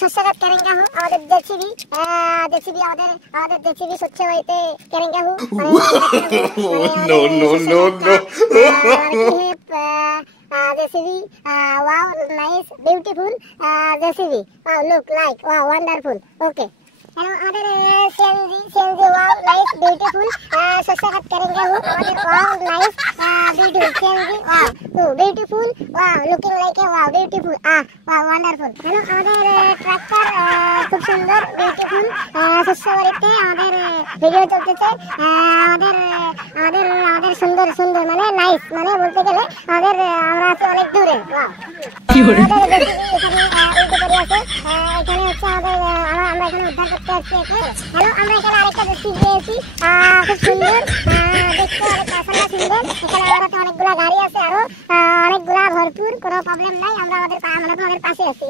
শস্যঘাত কেরেঙ্গা হু আমাদের জেসিবি আমাদের জেসিবি স্বচ্ছ বাড়িতে কেরেঙ্গা হু no no no no JCB wow nice beautiful JCB look like wow wonderful okay hello আমাদের সিএনজি wow nice beautiful শস্যঘাত কেরেঙ্গা হু আমাদের wow nice beautiful CNG wow so beautiful wow looking like a wow beautiful wow wonderful hello আমাদের tractor খুব সুন্দর beautiful শস্য বাড়িতে আমাদের ভিডিও চলতেছে আমাদের সুন্দর সুন্দর মানে নাইস মানে বলতে গেলে আমাদের আমরা আছি অনেক দূরে কি করে এখানে উল্টো করে আছে এখানে হচ্ছে আমাদের আমরা এখানে উদ্ধার করতে আসছি হ্যালো আমরা এখানে আরেকটা জেসিবি পেয়েছি খুব সুন্দর দেখতে অনেক পছন্দ সুন্দর এখানে আমাদের অনেকগুলা গাড়ি আছে আরো অনেকগুলা ভরপুর কোনো প্রবলেম নাই আমরা আমাদের পাশে আছি